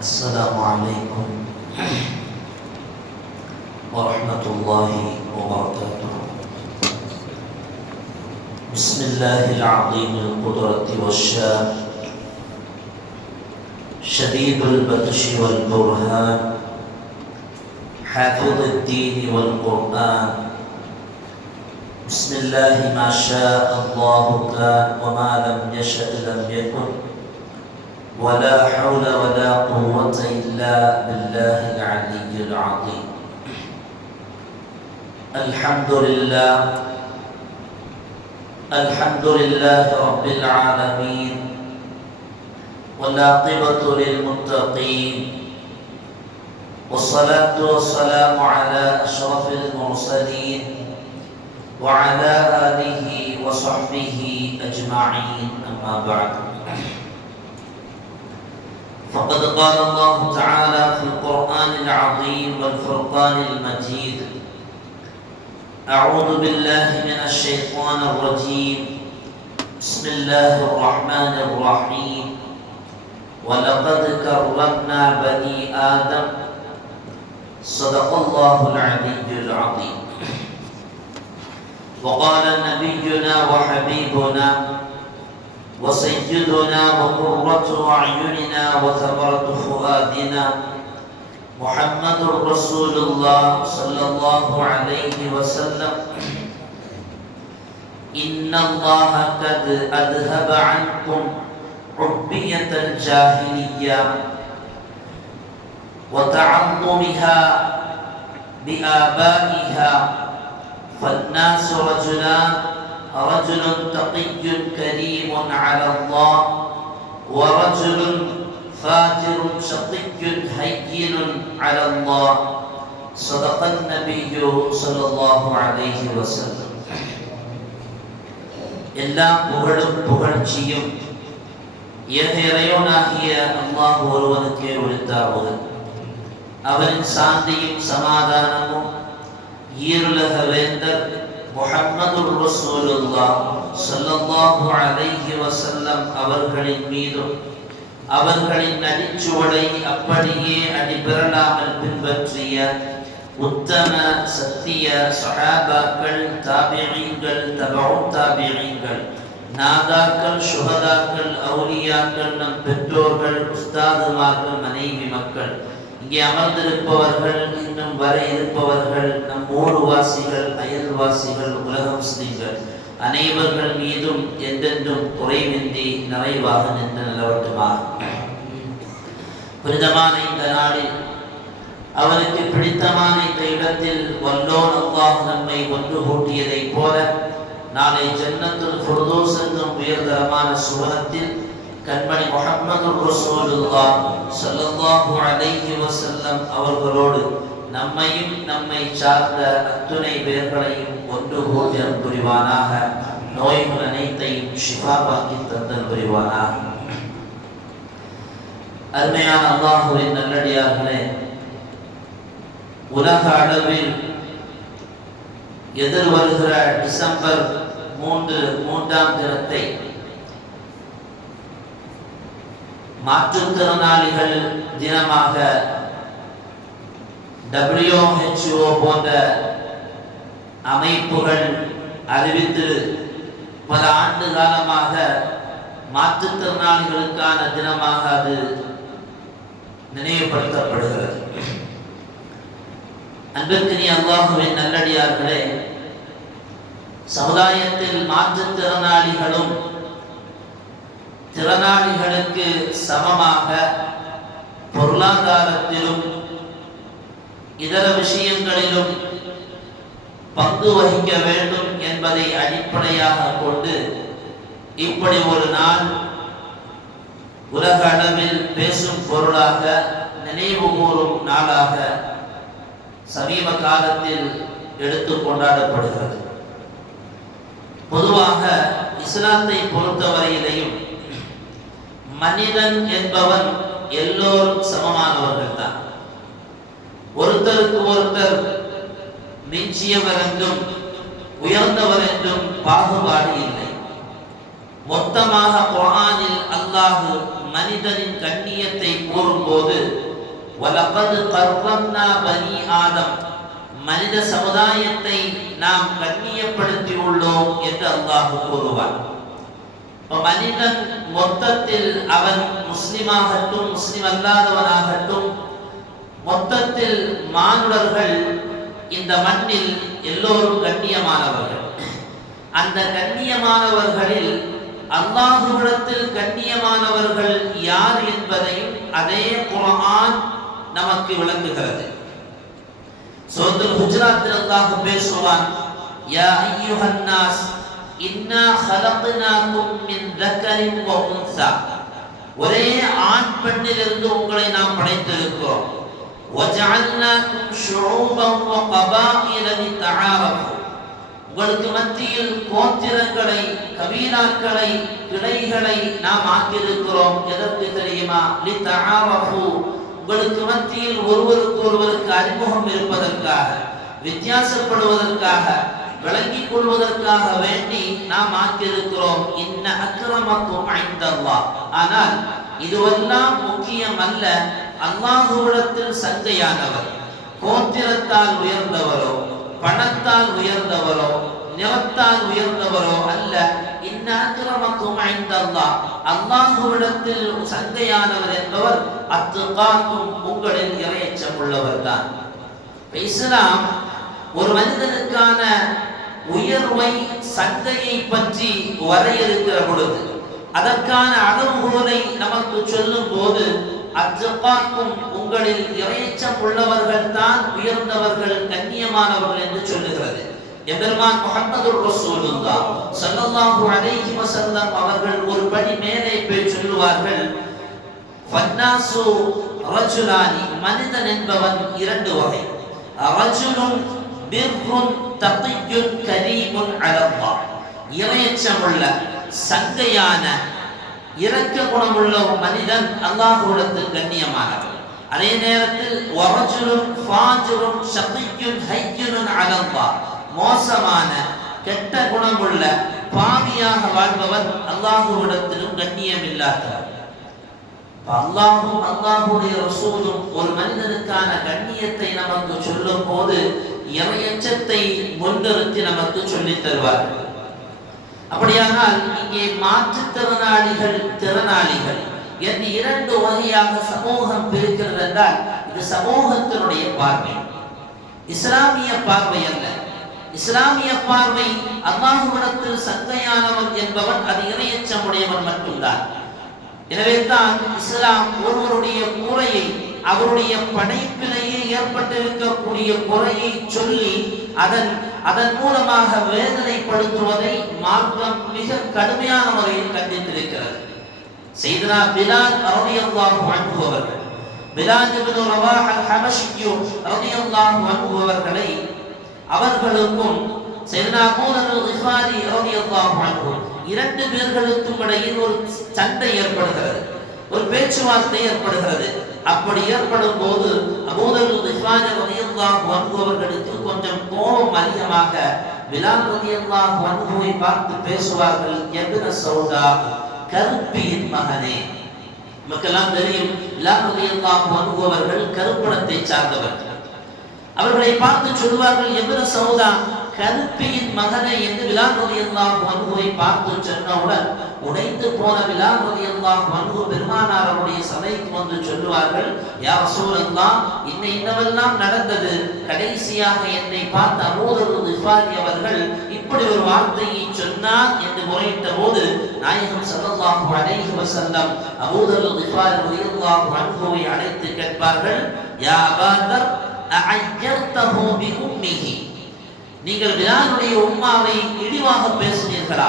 السلام عليكم ورحمة الله وبركاته. بسم الله العظيم القدرة والشان، شديد البطش والبرهان، حافظ الدين والقرآن. بسم الله ما شاء الله كان وما لم يشأ لم يكن، ولا حول ولا قوة إلا بالله العلي العظيم. الحمد لله رب العالمين، والعاقبة للمتقين، والصلاة والسلام على أشرف المرسلين وعلى آله وصحبه أجمعين، أما بعد. فقد قال الله تعالى في القرآن العظيم والفرقان المجيد: أعوذ بالله من الشيطان الرجيم، بسم الله الرحمن الرحيم. ولقد كرمنا بني آدم، صدق الله العلي العظيم. وقال نبينا وحبيبنا وسيدنا وقرة أعيننا وثمرة فؤادنا محمد رسول الله صلى الله عليه وسلم: إن الله قد أذهب عنكم عبية الجاهلية وتعظمها بآبائها، فالناس رجلان: رجل تقي كريم على الله، ورجل فاجر شقي هين على الله. صدق النبي صلى الله عليه وسلم. எல்லா புகழும் புகழ்ச்சியும் ஏக இறைவனாகிய அல்லாஹ் ஒருவனுக்கே உரித்தாகுக. அவரின் சாந்தியும் சமாதானமும் ஈருலக வேந்தர் முஹம்மது ரசூலுல்லாஹ் ஸல்லல்லாஹு அலைஹி வஸல்லம் அவர்களின் மீதும், அவர்களின் அடிச்சுவடை அப்படியே அடிபெறலாமல் பின்பற்றிய உத்தம சத்திய சஹாபாக்கள், தாபிஈன்கள், தபஉ தாபிஈன்கள், நாதாக்கள், சுஹதாக்கள், அவுலியாக்கள், நம் பெற்றோர்கள், உஸ்தாதுமார்கள், மனைவி மக்கள், இங்கே அமர்ந்திருப்பவர்கள், இன்னும் வர இருப்பவர்கள், நம் ஊர்வாசிகள், அயல்வாசிகள், உலக முஸ்லிம்கள் அனைவர்கள் மீதும் என்றென்றும் குறைவின்றி நிறைவாக நின்று நிலவட்டுமாக. புனிதமான இந்த நாளில், அவருக்கு பிடித்தமான இந்த இடத்தில் வல்லோன் அல்லாஹ் நம்மை ஒன்று கூட்டியதைப் போல, நாளை ஜன்னத்துல் ஃபிர்தௌஸ் என்னும் உயர்தரமான சுவனத்தில் கண்மணி முஹம்மது ரசூலுல்லாஹ் ஸல்லல்லாஹு அலைஹி வஸல்லம் அவர்களோடு நம்மையும் நம்மை சார்ந்த அத்துணை பேர்களையும் ஒன்று கூட்டி அருள் புரிவானாக. நோய்கள் அனைத்தையும் ஷிஃபாவாக்கி தந்தல் புரிவானாக. அருமையான அல்லாஹ்வின் நல்லடியார்களே, உலக அளவில் எதிர்வருகிற டிசம்பர் 3ஆம் தினத்தை மாற்றுத்திறனாளிகள் தினமாக WHO போன்ற அமைப்புகள் அறிவித்து பல ஆண்டு காலமாக மாற்றுத்திறனாளிகளுக்கான தினமாக அது நினைவுபடுத்தப்படுகிறது. அன்பிற்கினிய அல்லாஹ்வின் நல்லடியார்களே, சமுதாயத்தில் மாற்றுத்திறனாளிகளும் திறனாளிகளுக்கு சமமாக பொருளாதாரத்திலும் இதர விஷயங்களிலும் பங்கு வகிக்க வேண்டும் என்பதை அடிப்படையாக கொண்டு இப்படி ஒரு நாள் உலக அளவில் பேசும் பொருளாக, நினைவு கூறும் நாளாக சமீப காலத்தில் எடுத்து கொண்டாடப்படுகிறது. பொதுவாக இஸ்லாத்தை பொறுத்தவரையிலையும் மனிதன் என்பவன் எல்லோரும் சமமானவர்கள் தான். ஒருத்தருக்கு ஒருத்தர் மிஞ்சியவர் என்றும் உயர்ந்தவர் என்றும் பாகுபாடு இல்லை. மொத்தமாக குர்ஆனில் அல்லாஹ் மனிதனின் கண்ணியத்தை கூறும்போது வலகத் கர்ரம்னா பனி ஆதம், மனித சமுதாயத்தை நாம் கண்ணியப்படுத்தி உள்ளோம் என்று அல்லாஹ் கூறுவார். மனிதன் மொத்தத்தில் அவன் முஸ்லிமாகட்டும் முஸ்லிம் அல்லாதவனாகட்டும், மொத்தத்தில் மானுடர்கள் இந்த மண்ணில் எல்லோரும் கண்ணியமானவர்கள். அந்த கண்ணியமானவர்களில் அல்லாஹ்விடத்தில் கண்ணியமானவர்கள் யார் என்பதையும் அதே குர்ஆன் நமக்கு விளக்குகிறது. சூரத்துல் ஹுஜராத்தில் அல்லாஹ் பேசுவான், யா அய்யுஹன் நாஸ் இன்னா ஹலக்னாகும் மின் தக்கரின் வ உன்ஸா, ஒரே ஆண் பெண்ணிலிருந்து உங்களை நாம் படைத்திருக்கிறோம். வஜஅல்னாகும் ஷுஊபன் வ கபாயில லிதஆரஃபு, உங்களுக்கு மத்தியில் கோத்திரங்களை கபீலாக்களை கிளைகளை நாம் ஆக்கியிருக்கிறோம். எதற்கு தெரியுமா? லிதஆரஃபு, உங்களுக்கு மத்தியில் ஒருவருக்கு ஒருவருக்கு அறிமுகம் இருப்பதற்காக, வித்தியாசப்படுவதற்காக, விளங்கிக் கொள்வதற்காக வேண்டி நாம் ஆக்கியிருக்கிறோம். இன்ன அக்ரமக்கும் இன்தல்லாஹ். ஆனால் இதுவெல்லாம் முக்கியம் அல்ல. அல்லாஹ்விடத்தில் சங்கையானவர், கோத்திரத்தால் உயர்ந்தவரோ பணத்தால் உயர்ந்தவரோ நிறத்தால் உயர்ந்தவரோ அல்ல. இன்ன அக்ரமக்கும் இன்தல்லாஹ், அல்லாஹ்விடத்தில் சங்கையானவர் என்பவர் அத்துகாக்கும், உங்களில் இறையச்சம் உள்ளவர் தான். இஸ்லாம் ஒரு மனிதனுக்கான உயர்வை சங்கையை பற்றி வரையறுக்கிற பொழுது, அதற்கான அளவுகோலை நமக்கு சொல்லும் போது அத்துகாக்கும், உங்களில் இறையச்சம் உள்ளவர்கள் தான் உயர்ந்தவர்கள் கண்ணியமானவர்கள் என்று சொல்லுகிறது. எபெருமான் முஹம்மது ரசூலுல்லாஹ் ஸல்லல்லாஹு அலைஹி வஸல்லம் அவர்கள் ஒரு படி மேலே போய் சொல்லுவார்கள், ஃபன்னாசு ரஜுலானி, மனிதன் என்பவன் இரண்டு வகை. ரஜுலுன் பிர்ருன் தகியுன் கரீமுன் அலல்லாஹ், இறையச்சமுள்ள சங்கையான இரக்க குணமுள்ள மனிதன் அல்லாஹ்விடத்தில் கண்ணியமானவர். அதே நேரத்தில் வரஜுலுன் ஃபாஜிருன் ஷகியுன் ஹய்யுன் அலல்லாஹ், மோசமான கெட்ட குணமுள்ள பாவியாக வாழ்பவர் அல்லாஹ்விடத்திலும் கண்ணியம் இல்லாதவர். அல்லாஹும் அல்லாஹ்வுடைய ரசூலும் ஒரு மனிதனுக்கான கண்ணியத்தை நமக்கு சொல்லும் போது இறையச்சத்தை முன்னிறுத்தி நமக்கு சொல்லித் தருவார்கள். அப்படியானால் இங்கே மாற்றுத்திறனாளிகள், திறனாளிகள் என்று இரண்டு வகையாக சமூகம் பிரிக்கிறது என்றால் இது சமூகத்தினுடைய பார்வை, இஸ்லாமிய பார்வை அல்ல. இஸ்லாமிய பார்வை அல்லாஹ்விடத்தில் சங்கையானவன் என்பவன் அது இறையச்சம் உடையவன் மட்டும்தான். எனவே தான் இஸ்லாம் ஒருவருடைய குறையை, அவருடைய படைப்பிலேயே ஏற்பட்டிருக்கக்கூடிய குறையை சொல்லி அதன் மூலமாக வேதனைப்படுத்துவதை மார்க்கம் மிக கடுமையான முறையில் கண்டித்திருக்கிறது. சையதுனா பிலால் ரலியல்லாஹு அன்ஹு அவர்கள், பிலால் இப்னு ரவாஹ் அல்-ஹபஷி ரலியல்லாஹு அன்ஹு அவர்களை, அவர்களுக்கும் சையதுனா அபூ தர் அல்-கிஃபாரி ரலியல்லாஹு அன்ஹு, இரண்டு பேர்களுக்கும் இடையில் ஒரு சண்டை ஏற்படுகிறது, ஒரு பேச்சுவார்த்தை ஏற்படுகிறது. அப்படி ஏற்படும் போது அபூ தர் அல்-கிஃபாரி ரலியல்லாஹு அன்ஹு அவர்களுக்கு கொஞ்சம் கோபம் அதிகமாக பிலால் ரலியல்லாஹு அன்ஹுவை பார்த்து பேசுவார்கள், இப்னு சௌதா, கருப்பியின் மகனே. மக்களெல்லாம் தெரியும் பிலால் ரலியல்லாஹு அன்ஹு அவர்கள் கருப்பினத்தை சார்ந்தவர்கள். அவர்களை பார்த்து சொல்வார்கள், இப்னு சௌதா, கருப்பியின் மகனை என்று பிலால் ரலியல்லாஹு அன்ஹுவை பார்த்து சொன்னவுடன் உடைந்து போன பிலால் ரலியல்லாஹு அன்ஹு பெருமானாருடைய சபைக்கு வந்து சொல்லுவார்கள், யா ரசூலல்லாஹ், இன்னவெல்லாம் நடந்தது, கடைசியாக என்னை பார்த்த அபூ தர் அல்-கிஃபாரி அவர்கள் இப்படி ஒரு வார்த்தையை சொன்னார் என்று முறையிட்ட போது நாயகம் ஸல்லல்லாஹு அலைஹி வஸல்லம் அபூ தர் அல்-கிஃபாரி ரலியல்லாஹு அன்ஹுவை அழைத்து கேட்பார்கள், யா அபா தர் அஅய்யர்தஹு பி உம்மிஹி, நீங்கள் பிலாலுடைய உம்மாவை இழிவாக பேசினீர்களா?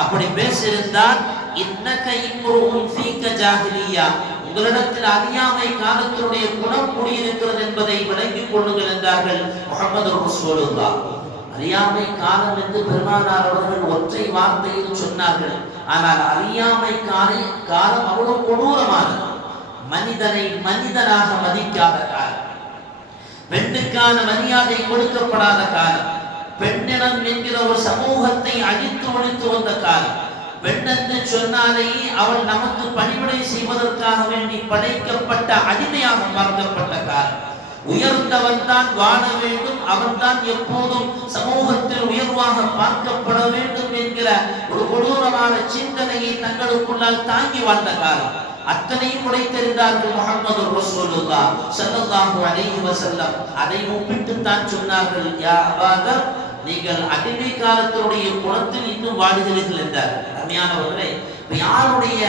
அப்படி பேசியிருந்தால் இன்னக இம்ருஉன் ஃபீக ஜாஹிலியா, உங்களிடத்தில் அறியாமை காலத்தினுடைய குணம் கூடியிருக்கிறது என்பதை விளங்கிக் கொள்ளுங்கள் என்றார்கள் முஹம்மது ரசூலுல்லாஹ். அறியாமை காலம் என்று பெருமானார் அவர்கள் ஒற்றை வார்த்தையில் சொன்னார்கள். ஆனால் அறியாமை காலம் அவ்வளவு கொடூரமானது. மனிதனை மனிதனாக மதிக்காத காலம், பெண்ணுக்கான மரியாதை கொடுக்கப்படாத காலம், பெண்ணினம் என்கிற ஒரு சமூகத்தை அழித்து ஒழித்து வந்த காலம், பெண் என்று சொன்னாலே அவள் நமக்கு பணிவிடை செய்வதற்காக வேண்டி படைக்கப்பட்ட அடிமையாக பார்க்கப்பட்ட காலம். உயர்ந்தவன் தான் வாழ வேண்டும், அவன் தான் எப்போதும் சமூகத்தில் உயர்வாக பார்க்கப்பட வேண்டும் என்கிற ஒரு கொடூரமான சிந்தனையை தங்களுக்குள்ளால் தாங்கி வாழ்ந்த காலம். அத்தனையும் உடைத்தெறிந்தார்கள் முஹம்மது ரசூலுல்லாஹ் ஸல்லல்லாஹு அலைஹி வஸல்லம். அதை ஒப்பிட்டு தான் சொன்னார்கள், யா அபாதர், நீங்கள் அடிமை காலத்தினுடைய குணத்தில் இன்னும் வாடுகிறீர்கள் என்றார்கள். அருமையானவர்களே, யாருடைய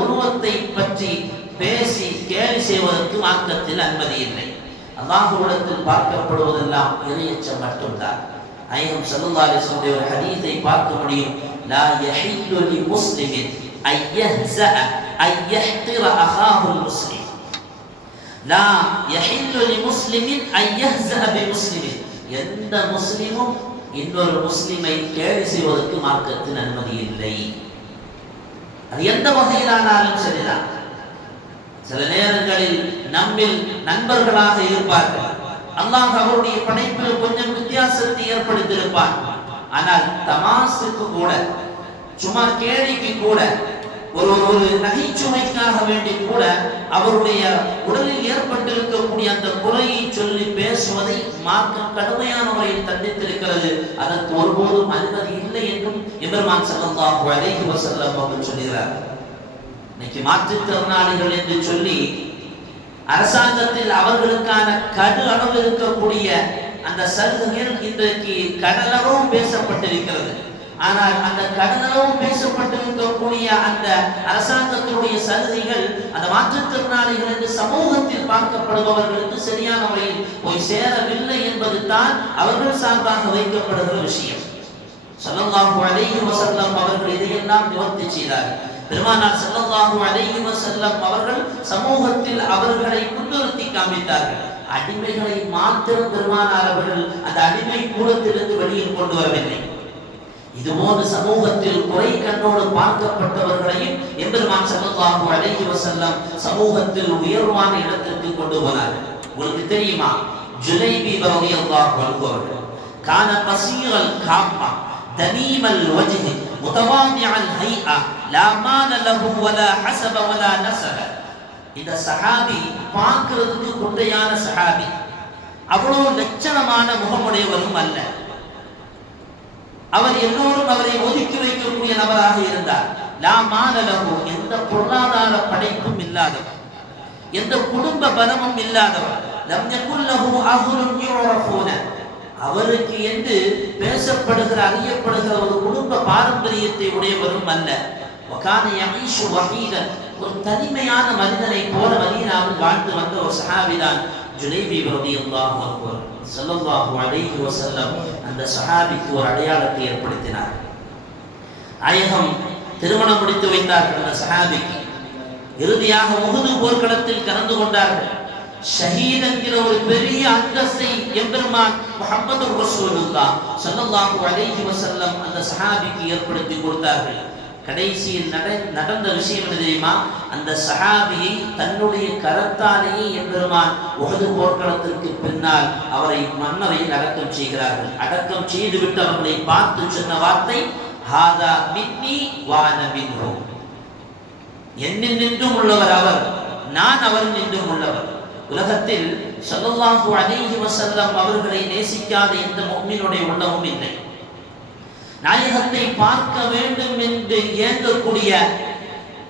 உருவத்தை பற்றி பேசி கேலி செய்வதற்கு மார்க்கத்தில் அனுமதி இல்லை. அல்லாஹ்விடத்தில் பார்க்கப்படுவதெல்லாம் இறையச்சம் மட்டும்தான். நாயகம் ஸல்லல்லாஹு அலைஹி வஸல்லம் ஒரு ஹதீஸை பார்க்க முடியும். லா யஹில்லு லி முஸ்லிமின் ஐயஹ்ஸஅ ஐயஹ்திர அஹாஹுல் முஸ்லிம். லா யஹில்லு லி முஸ்லிமின் ஐயஹ்ஸஅ பி முஸ்லிமின். எந்த முஸ்லிமும் இன்னொரு முஸ்லிமை கேலி செய்வதற்கு மார்க்கத்தில் அனுமதி இல்லை. அது எந்த வகையிலானாலும் சரிதான். சில நேரங்களில் நம்மில் நண்பர்களாக இருப்பார்கள். அல்லாஹ் அவருடைய படைப்பில் கொஞ்சம் வித்தியாசத்தை ஏற்படுத்தியிருப்பான். ஆனால் தமாசுக்கு கூட, சும்மா கேலிக்கு கூட, ஒரு நகைச்சுவைக்காக வேண்டி கூட அவருடைய உடலில் ஏற்பட்டிருக்கக்கூடிய அந்த குறையை சொல்லி பேசுவதை மார்க்கம் கடுமையான முறையில் தண்டித்திருக்கிறது. அதற்கு ஒருபோதும் அனுமதி இல்லை என்றும் எபெருமான் ஸல்லல்லாஹு அலைஹி வஸல்லம் அவர்கள் சொல்கிறார். இன்னைக்கு மாற்றுத்திறனாளிகள் என்று சொல்லி அரசாங்கத்தில் அவர்களுக்கான கடு அளவு இருக்கக்கூடிய அந்த சலுகைகள் இன்றைக்கு கடலளவும் பேசப்பட்டிருக்கிறது. ஆனால் அந்த கடலளவும் பேசப்பட்டிருக்கக்கூடிய அந்த அரசாங்கத்தினுடைய சலுகைகள் அந்த மாற்றுத்திறனாளிகள் என்று சமூகத்தில் பார்க்கப்படுபவர்களுக்கு சரியான முறையில் போய் சேரவில்லை என்பது தான் அவர்கள் சார்பாக வைக்கப்படுகிற விஷயம். ஸல்லல்லாஹு அலைஹி வஸல்லம் அவர்கள் இதையெல்லாம் நிவர்த்தி செய்தார்கள். பெருமானார் ஸல்லல்லாஹு அலைஹி வஸல்லம் அவர்கள் சமூகத்தில் அவர்களை முன்னிறுத்தி காமித்தார்கள். அடிமைகளை மாத்திரம் பெருமானார் அவர்கள் அந்த அடிமை கூடத்திலிருந்து வெளியில் கொண்டு வரவில்லை. இதுபோன்று சமூகத்தில் குறை கண்ணோடு பார்க்கப்பட்டவர்களையும் எம்பெருமான் ஸல்லல்லாஹு அலைஹி வஸல்லம் சமூகத்தில் உயர்வான இடத்திற்கு கொண்டு போனார்கள். உங்களுக்கு தெரியுமா, ஜுலைபி ரலியல்லாஹு அன்ஹு அவர்கள் கான கஸீரல் காஃபா தமீமல் வஜ்ஹி முதவாதிஅல் ஹைஅ லா மால லஹு வலா ஹஸப வலா நஸப. இந்த சஹாபி பார்க்கிறதுக்கு குட்டையான சஹாபி, அவ்வளவு லட்சணமான முகமுடையவரும் அல்ல. அவர் எல்லோரும் அவரை ஒதுக்கி வைக்கக்கூடிய நபராக இருந்தார். லா மால லஹு, எந்த பொருளாதார படைப்பும் இல்லாதவர், எந்த குடும்ப பலமும் இல்லாதவர். லம் யகுல் லஹு அஹ்லுன் யுரஃபூன, அவருக்கு என்று பேசப்படுகிற அறியப்படுகிற ஒரு குடும்ப பாரம்பரியத்தை உடையவரும் அல்ல. வகான யஈஷு வஹீதன், ஒரு தனிமையான மனிதனை போல மதீனாவில் வாழ்ந்து வந்த ஒரு சஹாபிதான் ஜுலைபி ரலியல்லாஹு அன்ஹு. ஸல்லல்லாஹு அலைஹி வஸல்லம் அந்த சஹாபிக்கு ஒரு அடையாளத்தை ஏற்படுத்தினார். நாயகம் திருமணம் முடித்து வைத்தார்கள் அந்த சஹாபிக்கு. இறுதியாக உஹது போர்க்களத்தில் கலந்து கொண்டார்கள். ஷஹீத் என்கிற ஒரு பெரிய அந்தஸ்தை எம்பெருமான் முஹம்மது ரசூலுல்லாஹ் ஸல்லல்லாஹு அலைஹி வஸல்லம் அந்த சஹாபிக்கு ஏற்படுத்தி கொடுத்தார்கள். கடைசியில் நடந்த விஷயம் என்ன தெரியுமா? அந்த சஹாபியை தன்னுடைய கரத்தாலேயே எம்பெருமான் உஹது போர்க்களத்திற்கு பின்னால் அவரை மன்னரையில் அடக்கம் செய்கிறார்கள். அடக்கம் செய்துவிட்டு அவர்களை பார்த்து சொன்ன வார்த்தை, ஹாதா மின்னி வான மின்ஹு, என்னில் நின்றும் உள்ளவர் அவர், நான் அவர் நின்றும் உள்ளவர். உலகத்தில் ஸல்லல்லாஹு அலைஹி வஸல்லம் அவர்களை நேசிக்காத எந்த முஃமினுடைய உள்ளமும் இல்லை. நாயகத்தை பார்க்க வேண்டும் என்று ஏங்கக்கூடிய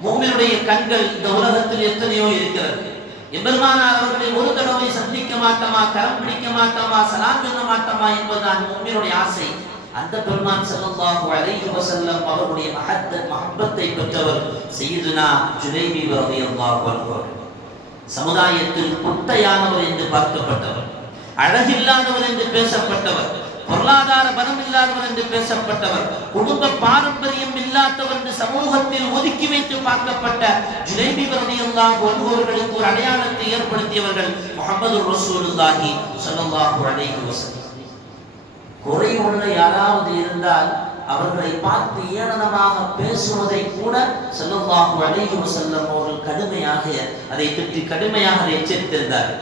முஃமினுடைய கண்கள் இந்த உலகத்தில் எத்தனையோ இருக்கிறது. எம்பெருமானார் அவர்களை ஒரு தடவை சந்திக்க மாட்டோமா, கரம் பிடிக்க மாட்டோமா, சலாம் சொல்ல மாட்டோமா என்பதுதான் முஃமினுடைய ஆசை. அந்த பெருமான் ஸல்லல்லாஹு அலைஹி வஸல்லம் அவருடைய மஹப்பத்தை பெற்றவர் சய்யிதுனா ஜுலைபி ரலியல்லாஹு அன்ஹு. சமுதாயத்தில் குட்டையானவர் என்று பார்க்கப்பட்டவர், அழகில்லாதவர் என்று பேசப்பட்டவர், பொருளாதார பலம் இல்லாதவர் என்று பேசப்பட்டவர், குடும்ப பாரம்பரியம் இல்லாதவர் என்று சமூகத்தில் ஒதுக்கி வைத்து பார்க்கப்பட்ட ஜுலைபி ரலியல்லாஹு அன்ஹு அவர்களுக்கு ஒரு அடையாளத்தை ஏற்படுத்தியவர்கள் முஹம்மது ரசூலுல்லாஹி ஸல்லல்லாஹு அலைஹி வஸல்லம். குறை உள்ள யாராவது இருந்தால் அவர்களை பார்த்து ஏளனமாக பேசுவதை கூட ஸல்லல்லாஹு அலைஹி வஸல்லம் அவர்கள் கடுமையாக அதை திட்டி கடுமையாக எச்சரித்திருந்தார்கள்.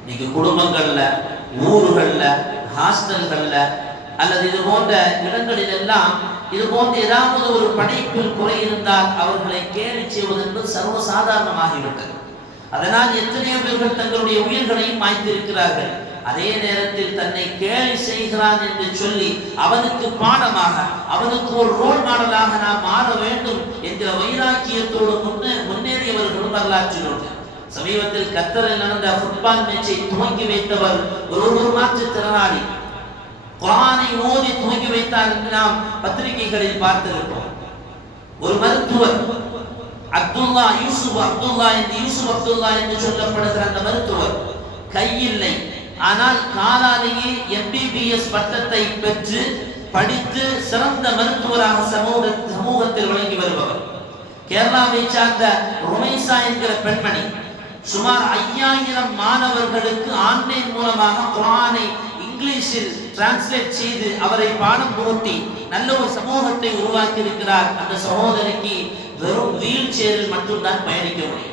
இன்னைக்கு குடும்பங்கள்ல, ஊர்கள்ல, ஹாஸ்டல்கள்ல அல்லது இது போன்ற இடங்களில் எல்லாம் இது போன்ற ஏதாவது ஒரு படைப்பில் குறை இருந்தால் அவர்களை கேலி செய்வது என்பது சர்வசாதாரணமாகிவிட்டது. அதனால் எத்தனையோ பேர்கள் தங்களுடைய உயிர்களையும் மாய்த்திருக்கிறார்கள். அதே நேரத்தில் தன்னை கேலி செய்கிறான் என்று சொல்லி அவனுக்கு பாடமாக, அவனுக்கு ஒரு ரோல் மாடலாக நாம் மாற வேண்டும் என்கிற வைராக்கியத்தோடு முன்னேறியவர்களும் வரலாற்றில் உண்டு. சமீபத்தில் கத்தரில் நடந்த ஃபுட்பால் மேட்சை துவங்கி வைத்தவர் ஒரு மாற்றுத்திறனாளி குர்ஆனை ஓதி துவங்கி வைத்தார் என்று நாம் பத்திரிகைகளில் பார்த்திருக்கிறோம். ஒரு மருத்துவர் யூசுப் அப்துல்லா என்று சொல்லப்படுகிற அந்த மருத்துவர் கையில்லை, ஆனால் காலாலேயே MBBS பட்டத்தை பெற்று படித்து சிறந்த மருத்துவராக சமூகத்தில் வழங்கி வருபவர். கேரளாவை சார்ந்த ருமைசா என்கிற பெண்மணி சுமார் 5000 மாணவர்களுக்கு ஆன்லைன் மூலமாக குர்ஆனை இங்கிலீஷில் டிரான்ஸ்லேட் செய்து அவரை பாடம் புகட்டி நல்ல ஒரு சமூகத்தை உருவாக்கி இருக்கிறார். அந்த சகோதரிக்கு வெறும் வீல் சேரில் மட்டும்தான் பயணிக்க முடியும்.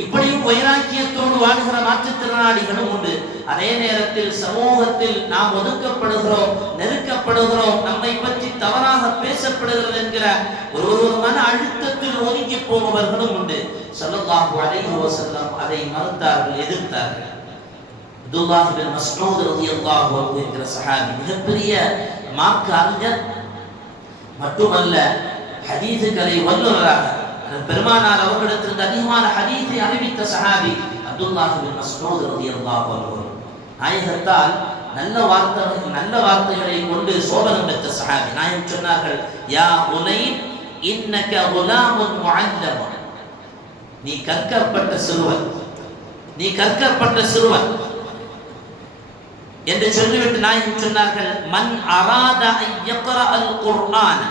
இப்படியும் வைராக்கியத்தோடு வாழ்கிற மாற்றுத்திறனாளிகளும் உண்டு. அதே நேரத்தில் சமூகத்தில் நாம் ஒதுக்கப்படுகிறோம், நெருக்கப்படுகிறோம், நம்மை பற்றி தவறாக பேசப்படுகிறது என்கிற ஒரு மன அழுத்தத்தில் ஒதுங்கி போபவர்களும் உண்டு. ஸல்லல்லாஹு அலைஹி வஸல்லம் அதை மறுத்தார்கள், எதிர்த்தார்கள். அப்துல்லாஹ் பின் மஸ்ஊத் ரலியல்லாஹு அன்ஹு என்கிற சஹாபி மிகப்பெரிய மார்க்க அறிஞர் மட்டுமல்ல, ஹதீஸுகளை வல்லுநராக பெருமானார் அவர்களிடத்திலிருந்து அதிகமான ஹதீஸை அறிவித்த சஹாபி அப்துல்லாஹ் பின் மஸ்ஊத் ரலியல்லாஹு அன்ஹு. நாயகத்தால் நல்ல வார்த்தைகளை கொண்டு சோபனம் பெற்ற சஹாபி. நாயகம் சொன்னார்கள், யா உலைன் இன்னக குலாமுன் முஅல்லம், நீ கற்கப்பட்ட சிறுவன் என்று சொல்லிவிட்டு நாயகம் சொன்னார்கள், மன் அராத அன் யக்ரா அல் குர்ஆன்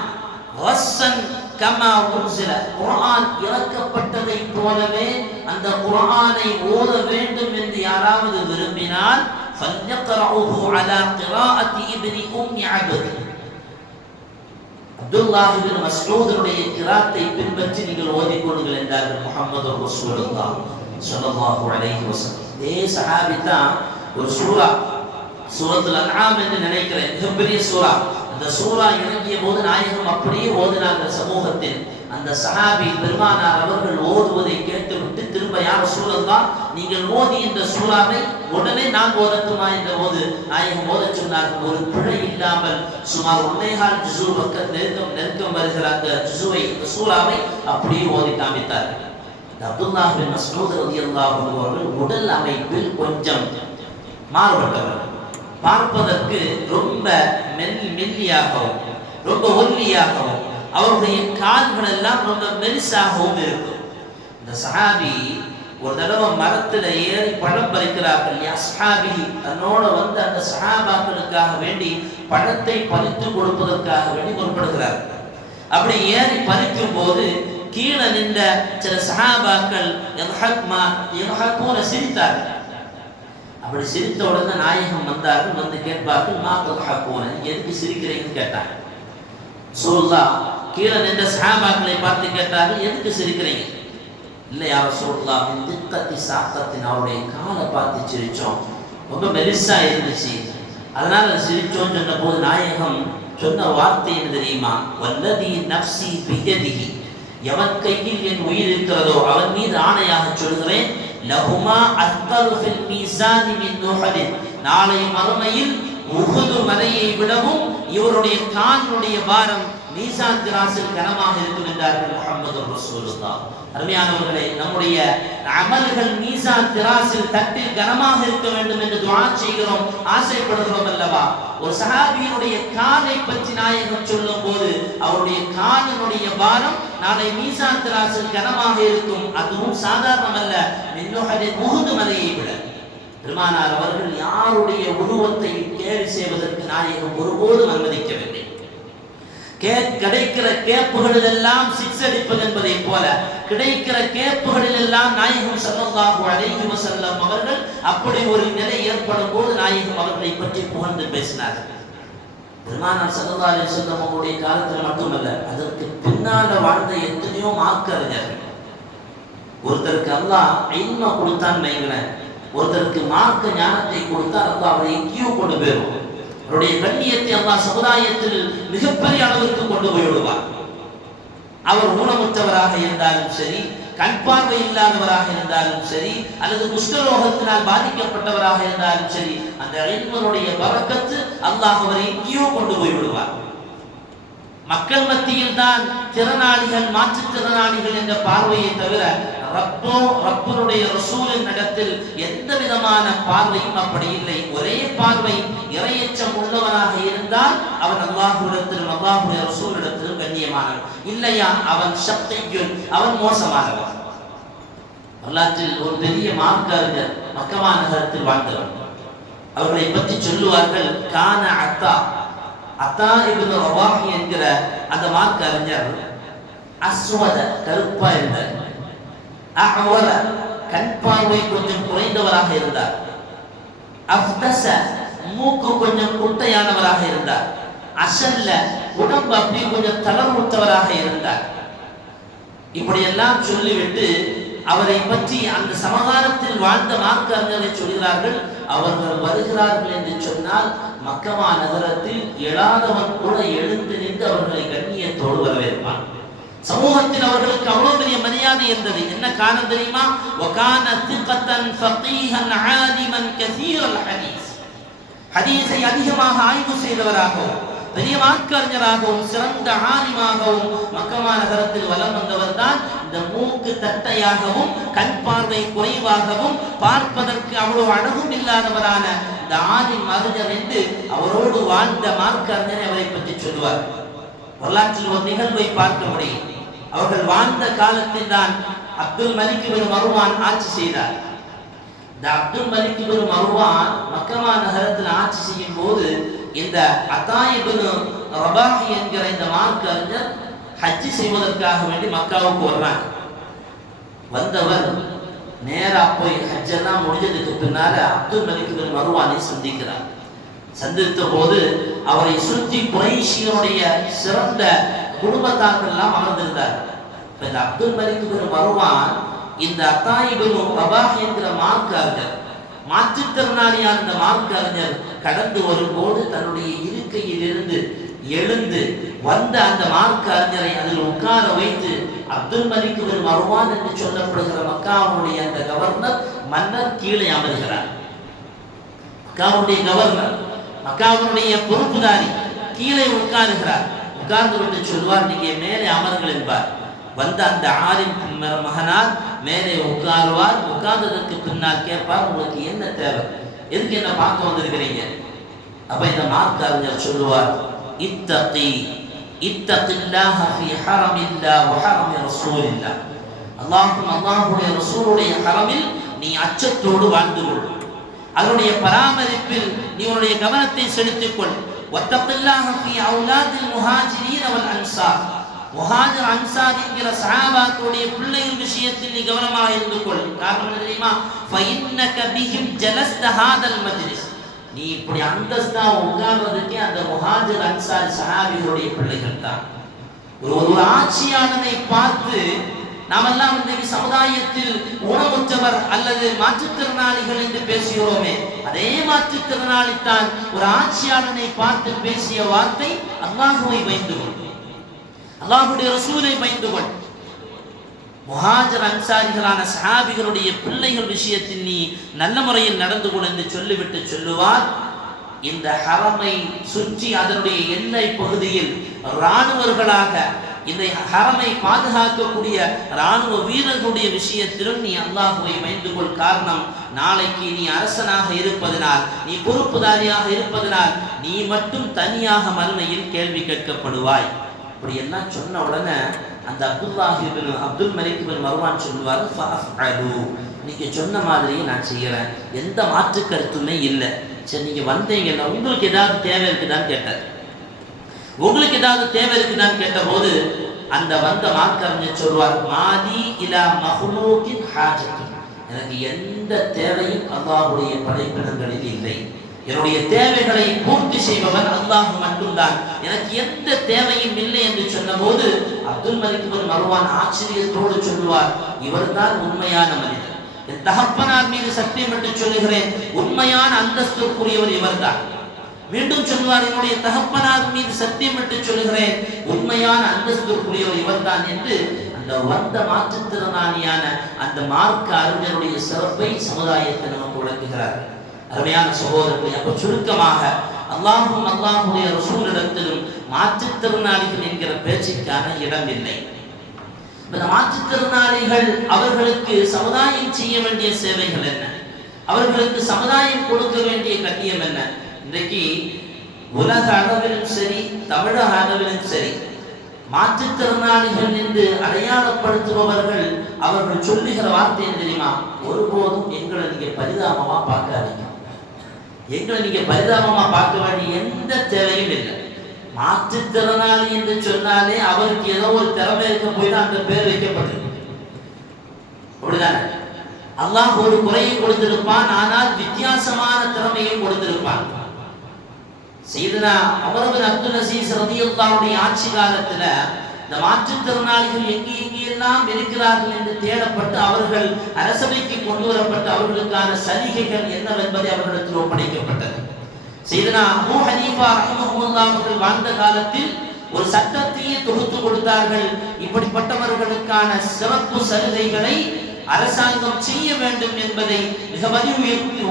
ரஸ்ஸன் கமா உன்சில, குர்ஆன் இறக்கப்பட்டதை போலவே அந்த குர்ஆனை ஓத வேண்டும் என்று யாராவது விரும்பினால் ஃபல்யக்ரஹு அலா கிராஅத்தி இப்னி உம்மி அப்த், அப்துல்லாஹ் இப்னு மஸ்ஊதுடைய கிராத்தை பின்பற்றி நீங்கள் ஓதிக்கொள்ளுங்கள் என்றார்கள் முஹம்மது ரசூலுல்லாஹ் ஸல்லல்லாஹு அலைஹி வஸல்லம். இதே சஹாபி தான் ஒரு சூரத்துல் அன்ஆம் என்று நினைக்கிறேன், மிகப்பெரிய சூரா. அந்த சூரா இறங்கிய போது நாயகம் அப்படியே ஓதினார்கள் சமூகத்தில். அந்த சஹாபி பெருமானார் அவர்கள் ஓதுவதை கேட்டுவிட்டு திரும்ப யா ரசூலல்லாஹ் நீங்கள் ஓதி இந்த சூராவை உடனே நான் ஓதட்டுமா என்ற போது நாயகம் ஓதச் சொன்னார்கள். ஒரு பிழை இல்லாமல் சுமார் 1.25 ஜுஸு நெருக்கம் வருகிற அந்த ஜுஸுவை, இந்த சூராவை அப்படியே ஓதி காமித்தார்கள். அப்துல்லாஹ் பின் மஸ்ஊத் ரலியல்லாஹு அன்ஹு அவர்கள் உடல் அமைப்பில் கொஞ்சம் மாறுபட்டவர், பார்ப்பதற்கு ரொம்ப மெல்லியாகவும் ரொம்ப ஒல்லியாகவும் அவருடைய கால்கள் எல்லாம் ரொம்ப மெலிசாகவும் இருக்கும். இந்த சஹாபி ஒரு தடவை மரத்தில் ஏறி பழம் பறிக்கிறார்கள். சஹாபி தன்னோட வந்து அந்த சஹாபாக்களுக்காக வேண்டி பழத்தை பறித்து கொடுப்பதற்காக வேண்டி முற்படுகிறார். அப்படி ஏறி பறிக்கும் போது கீழே நின்ற சில சஹாபாக்கள் சிரித்தார்கள். அப்படி சிரித்த உடனே நாயகம் வந்தார்கள், வந்து கேட்பார்கள், மா தத்ஹக்கூன, எதுக்கு சிரிக்கிறீங்கன்னு கேட்டாங்க. ரசூலுல்லாஹ் கீழே நின்ற சஹாபாக்களை பார்த்து கேட்டார்கள், எதுக்கு சிரிக்கிறீங்க? இல்லை யா ரசூலுல்லாஹ், மின் திக்கத்தி சாக்கத்தின், அவருடைய காலை பார்த்து சிரிச்சோம், ரொம்ப மெலிசா இருந்துச்சு, அதனால சிரிச்சோன்னு சொன்ன போது நாயகம் சொன்ன வார்த்தை என்ன தெரியுமா? வல்லதி நஃப்ஸி பியதிஹி, எவன் கையில் என் உயிர் இருக்கிறதோ அவன் மீது ஆணையாக சொல்கிறேன், லஹுமா அஸ்கலு ஃபில் மீசானி மின் உஹத், நாளை மறுமையில் உஹது மலையை விடவும் இவருடைய காலினுடைய பாரம் மீசான் திராசில் கனமாக இருக்கும் என்றார்கள் முஹம்மது ரசூலுல்லாஹ். அருமையானவர்களே, நம்முடைய அமல்கள் மீசான் திராசில் தட்டில் கனமாக இருக்க வேண்டும் என்று துஆ செய்கிறோம், ஆசைப்படுகிறோம் அல்லவா? ஒரு சஹாபியினுடைய காலை பற்றி நாயகம் சொல்லும் போது அவருடைய காலினுடைய பாரம் நாளை மீசான் திராசில் கனமாக இருக்கும். அதுவும் சாதாரணமல்ல, உஹது மலையை விட. பெருமானார் அவர்கள் யாருடைய உருவத்தை கேலி செய்வதற்கு நாயகம் ஒருபோதும் அனுமதிக்கவில்லை. கிடைக்கிற கேப்புகளில் எல்லாம் சிக்ஸ் அடிப்பது என்பதை போல கிடைக்கிற கேப்புகளில் எல்லாம் நாயகம் ஸல்லல்லாஹு அலைஹி வஸல்லம் அவர்கள் அப்படி ஒரு நிலை ஏற்படும் போது நாயகம் அவர்களை பற்றி புகழ்ந்து பேசினார்கள். பெருமானார் ஸல்லல்லாஹு அலைஹி வஸல்லம் அவருடைய காலத்தில் மட்டுமல்ல, அதற்கு பின்னால வாழ்ந்த எத்தனையோ மார்க்கறிஞர்கள், ஒருத்தருக்கு அல்லாஹ் இல்ம கொடுத்தான் வைங்களேன், ஒருத்தருக்கு மார்க்க ஞானத்தை கொடுத்தா அல்லாஹ் அவரை எங்கேயோ கொண்டு போயிடும். அவருடைய கண்ணியத்தை அல்லாஹ் சமுதாயத்தில் மிகப்பெரிய அளவிற்கு கொண்டு போய் விடுவார். அவர் ஊனமுற்றவராக இருந்தாலும் சரி, கண் பார்வை இல்லாதவராக இருந்தாலும் சரி, அல்லது குஷ்டரோகத்தினால் பாதிக்கப்பட்டவராக இருந்தாலும் சரி, அந்த இல்முடைய பரக்கத்து அல்லாஹ் அவரை எங்கேயோ கொண்டு போய் விடுவார். மக்கள் மத்தியில் தான் திறனாளிகள், மாற்றுத்திறனாளிகள் என்ற பார்வையை தவிர ரப்பனுடைய ரசூலின் இடத்தில் எந்த விதமான பார்வையும் அப்படி இல்லை. ஒரே பார்வை, இறையச்சம் உள்ளவனாக இருந்தால் அவன் அல்லாஹ்விடத்திலும் அல்லாஹ்வுடைய ரசூலிடத்திலும் கண்ணியமானவன். இல்லையா அவன் ஷக்தியுன், அவன் மோசமானவன். வரலாற்றில் ஒரு பெரிய மார்க்கறிஞர் மக்கமா நகரத்தில் வாழ்ந்தவர். அவர்களை பற்றி சொல்லுவார்கள், கான அத்தா இப்னு ரவாஹி என்கிற அந்த மார்க்கறிஞர் அஸ்வத, கருப்பா இருந்தார். அஹ்வர, கண் பார்வை கொஞ்சம் குறைந்தவராக இருந்தார். அஃதஸ, மூக்கு கொஞ்சம் குட்டையானவராக இருந்தார். அசல்ல, உடம்பு அப்படி கொஞ்சம் தளர்வுற்றவராக இருந்தார். இப்படியெல்லாம் சொல்லிவிட்டு அவரை பற்றி அந்த சமகாலத்தில் வாழ்ந்த மார்க்கறிஞரை சொல்கிறார்கள், அவர்கள் வருகிறார்கள் என்று சொன்னால் மக்கமா நகரத்தில் எழாதவன் கூட எழுந்து நின்று அவர்களை கண்ணியத்தோடு வரவேற்பான். சமூகத்தில் அவர்களுக்கு அவ்வளவு பெரிய மரியாதை இருந்தது. என்ன காரணம் தெரியுமா? வகான திகத்தன் ஃபகீஹன் ஆலிமன் கஸீரல் ஹதீஸ், ஹதீஸை அதிகமாக ஆய்வு செய்தவராகவும் பெரிய மார்க்கறிஞராகவும் சிறந்த ஆலிமாகவும் மக்கமா நகரத்தில் வலம் வந்தவர் தான் இந்த மூக்கு தட்டையாகவும் கண் பார்வை குறைவாகவும் பார்ப்பதற்கு அவ்வளவு அழகும் இல்லாதவரான இந்த ஆலிம் அறிஞர் என்று அவரோடு வாழ்ந்த மார்க்கறிஞரை அவரை பற்றி சொல்லுவார். வரலாற்றில் ஒரு நிகழ்வை பார்க்க முடியும். அவர்கள் வாழ்ந்த காலத்தில் தான் அப்துல் மலிக் இப்னு மர்வான் ஆட்சி செய்தார். இந்த அப்துல் மலிக் இப்னு மர்வான் மக்கமா நகரத்தில் ஆட்சி செய்யும் போது இந்த அத்தா இப்னு ரபாஹி என்கிற இந்த மார்க்கறிஞர் ஹஜ் செய்வதற்காக வேண்டி மக்காவுக்கு வர்றாங்க. வந்தவர் நேரா போய் ஹஜ் எல்லாம் முடிஞ்சதுக்கு பின்னால அப்துல் மலிக் இப்னு மர்வானை சந்திக்கிறார். சந்தித்த போது அவரை சுற்றி குறைஷியருடைய சிறந்த குடும்பத்தார்கள் எல்லாம் அமர்ந்திருந்தார். இந்த அப்துல் மலிக் இப்னு மர்வான் இந்த அத்தா இப்னு ரபாஹி என்கிற மார்க்கறிஞர், மாற்றுத்திறனாளியான இந்த மார்க்கறிஞர் கடந்து வரும்போது தன்னுடைய இருக்கையில் இருந்து எழுந்து வந்த அந்த மார்க்கறிஞரை அதில் உட்கார வைத்து அப்துல் மலிக் இப்னு மர்வான் என்று சொல்லப்படுகிற மக்காவுடைய அந்த கவர்னர் மன்னர் கீழே அமர்கிறார். மக்காவுடைய கவர்னர், மக்காவுடைய பொறுப்புதாரி கீழே உட்காருகிறார். உட்கார்ந்து விட்டு சொல்வார், நீங்க மேலே அமருங்கள் என்பார். வந்த அந்த ஆலிம் மகனார் மேலே உட்காருவார். உட்கார்ந்ததற்கு பின்னால் கேட்பார், உங்களுக்கு என்ன தேவை, எதுக்கு என்ன பார்க்க வந்திருக்கிறீங்க? அப்ப இந்த மார்க்கறிஞர் சொல்லுவார், இத்தகில்லாஹ ஃபீ ஹரமில்லாஹ் வ ஹரமி ரசூலில்லாஹ், அல்லாஹ்வுடைய ரசூலுடைய ஹரமில் நீ அச்சத்தோடு வாழ்ந்து கொள், அதனுடைய பராமரிப்பில் நீ உன்னுடைய கவனத்தை செலுத்திக் கொள். வத்தகில்லாஹ ஃபீ அவுலாதில் முஹாஜிரீன் வல் அன்சார், முஹாஜிர் அன்சார் என்கிற சஹாபாக்களுடைய பிள்ளைகள் விஷயத்தில் நீ கவனமாக இருந்து கொள். காரணம் என்ன தெரியுமா? ஃபஇன்னக பிஹிம் ஜலஸ்த ஹாதல் மஜ்லிஸ், நீ இப்படி அந்தஸ்தா உட்கார்றதுக்கே அந்த முஹாஜிர் அன்சார் சஹாபிகளுடைய பிள்ளைகள் தான். ஒரு ஆட்சியாளனை பார்த்து நாமெல்லாம் இன்றைக்கு சமுதாயத்தில் ஊனமுற்றவர் அல்லது மாற்றுத்திறனாளிகள் என்று பேசுகிறோமே, அதே மாற்றுத்திறனாளித்தான் ஒரு ஆட்சியாளனை பார்த்து பேசிய வார்த்தை, அல்லாஹ்வை பயந்து கொள், அல்லாஹ்வுடைய ரசூலை பயந்து கொள். முஹாஜிர் அன்சாரிகளான சஹாபிகளுடைய பிள்ளைகள் விஷயத்தில் நீ நல்ல முறையில் நடந்து கொள் என்று சொல்லிவிட்டு சொல்லுவார், இந்த ஹரமை சுற்றி அதனுடைய எல்லை பகுதியில் இராணுவர்களாக இந்த ஹரமை பாதுகாக்கக்கூடிய இராணுவ வீரர்களுடைய விஷயத்திலும் நீ அல்லாஹ்வை பயந்து கொள். காரணம், நாளைக்கு நீ அரசனாக இருப்பதனால், நீ பொறுப்புதாரியாக இருப்பதனால் நீ மட்டும் தனியாக மறுமையில் கேள்வி கேட்கப்படுவாய். இப்படி எல்லாம் சொன்ன உடனே அந்த அப்துல் மலிக் இப்னு மர்வான் சொல்லுவார், ஃபஅஃஅலு, நீங்க சொன்ன மாதிரியே நான் செய்கிறேன், எந்த மாற்று கருத்துமே இல்லை. சரி, நீங்க வந்தீங்கன்னா உங்களுக்கு ஏதாவது தேவை இருக்குதான்னு கேட்டார். உங்களுக்கு ஏதாவது தேவை இருக்குதான்னு கேட்டபோது அந்த வந்த மார்க்கறிஞர் சொல்வார், மாதி இலா மஹ்லூகின் ஹாஜத்து, எனக்கு எந்த தேவையும் அல்லாஹ்வுடைய படைப்பினங்களில் இல்லை, என்னுடைய தேவைகளை பூர்த்தி செய்பவன் அல்லாஹ் மட்டும்தான், எனக்கு எந்த தேவையும் இல்லை என்று சொன்னபோது அப்துல் மலிக் இப்னு மர்வான் ஆச்சரியத்தோடு சொல்லுவார், இவர்தான் உண்மையான மனிதர், என் தகப்பனார் மீது சத்தியம் என்று சொல்லுகிறேன், உண்மையான அந்தஸ்துக்குரியவர் இவர்தான். மீண்டும் சொல்வார், என்னுடைய தகப்பனார் மீது சத்தியமிட்டு சொல்கிறேன், உண்மையான அந்தஸ்துக்குரியவர் இவர்தான் என்று அந்த வந்த மாற்றுத்திறனாளியான அந்த மார்க்க அறிஞருடைய சிறப்பை சமுதாயத்தை நமக்கு விளக்குகிறார். அருமையான சகோதரர்களை, அப்ப சுருக்கமாக அல்லாஹும் அல்லாஹுடைய ரசூலிடத்திலும் மாற்றுத்திறனாளிகள் என்கிற பேச்சுக்கான இடம் இல்லை. இந்த மாற்றுத்திறனாளிகள் அவர்களுக்கு சமுதாயம் செய்ய வேண்டிய சேவைகள் என்ன, அவர்களுக்கு சமுதாயம் கொடுக்க வேண்டிய கண்ணியம் என்ன? இன்றைக்கு உலக அளவிலும் சரி, தமிழக அளவிலும் சரி, மாற்றுத்திறனாளிகள் என்று அடையாளப்படுத்துபவர்கள் அவர்கள் சொல்லுகிற வார்த்தை தெரியுமா? ஒருபோதும் எங்களை நீங்க பரிதாபமா பார்க்காதீங்க, எங்களை நீங்க பரிதாபமா பார்க்க வேண்டிய எந்த தேவையும் இல்லை. மாற்றுத்திறனாளி என்று சொன்னாலே அவருக்கு ஏதோ ஒரு திறமை இருக்க போய் தான் அந்த பேர் வைக்கப்பட்டது. அப்படிதானே? அல்லாஹ் ஒரு குறையை கொடுத்திருப்பான், ஆனால் வித்தியாசமான திறமையும் கொடுத்திருப்பான். சையதுனா உமர் இப்னு அப்துல் அஸீஸ் ரலியல்லாஹு அன்ஹு ஆட்சி காலத்துல இந்த மாற்றுத்திறனாளிகள் எங்கெல்லாம் இருக்கிறார்கள் என்று தேடப்பட்டு அவர்கள் அரசவைக்கு கொண்டு வரப்பட்டு அவர்களுக்கான சலுகைகள் என்னவென்பதை அவர்களிடத்தில் ஒப்படைக்கப்பட்டது. சையதுனா அபூ ஹனீஃபா ரஹ்மஹுல்லாஹ் அவர்கள் வாழ்ந்த காலத்தில் ஒரு சட்டத்தையே தொகுத்து கொடுத்தார்கள். இப்படிப்பட்டவர்களுக்கான சிறப்பு சலுகைகளை அரசாங்கம் செய்ய வேண்டும் என்பதை மிக வலியுறுத்தி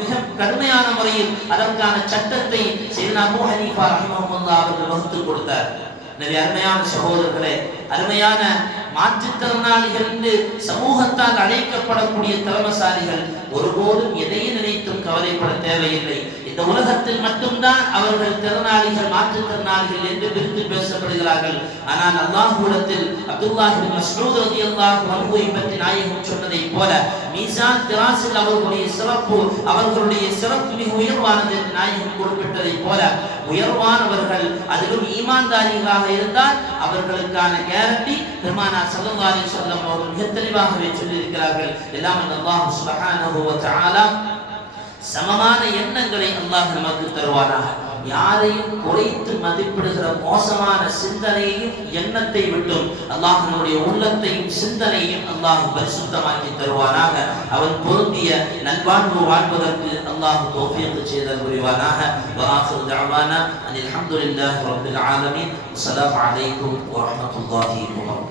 மிக கடுமையான முறையில் அதற்கான சட்டத்தை சையதுனா அபூ ஹனீஃபா ரஹ்மஹுல்லாஹ் அவர்கள் வகுத்து கொடுத்தார். எனவே அருமையான சகோதரர்களே, அருமையான மாற்றுத்திறனாளிகள் என்று சமூகத்தால் அழைக்கப்படக்கூடிய திறமசாலிகள் ஒருபோதும் எதையும் நினைத்தும் கவலைப்பட தேவையில்லை. இந்த உலகத்தில் மட்டும்தான் அவர்கள் திறனாளிகள், மாற்றுத்திறனாளிகள் என்று பிரித்து பேசப்படுகிறார்கள். ஆனால் அல்லாஹ்விடத்தில் அப்துல்லாஹ் இப்னு மஸ்ஊத் ரலியல்லாஹு அன்ஹுவை பற்றி நாயகம் சொன்னதை போல மீசான் திராசில் அவர்களுடைய சிறப்பு மிக உயர்வானது என்று நாயகம் குறிப்பிட்டதை போல உயர்வானவர்கள், அதிலும் ஈமான்தாரிகளாக இருந்தால் அவர்களுக்கான கேரண்டி பெருமானார் ஸல்லல்லாஹு அலைஹி வஸல்லம் அவர்கள் மிக தெளிவாகவே சொல்லியிருக்கிறார்கள். எல்லாம் அல்லாஹ் சுப்ஹானஹு வ தஆலா சமமான எண்ணங்களை அல்லாஹ் நமக்கு தருவானாக. யாரையும் குறைத்து மதிப்பிடுகிற மோசமான சிந்தனையையும் எண்ணத்தை விட்டும் அல்லாஹ் நம்முடைய உள்ளத்தையும் சிந்தனையும் அல்லாஹ் பரிசுத்தமாக்கி தருவானாக. அவன் பொருந்திய நல்வாழ்வு வாழ்வதற்கு அல்லாஹ் தௌஃபீக் செய்தல் புரிவானாக. வ ஆகிரு தஅவானா அல்ஹம்துலில்லாஹி ரப்பில் ஆலமீன். அஸ்ஸலாமு அலைக்கும் வ ரஹ்மத்துல்லாஹி வ பரகாத்துஹு.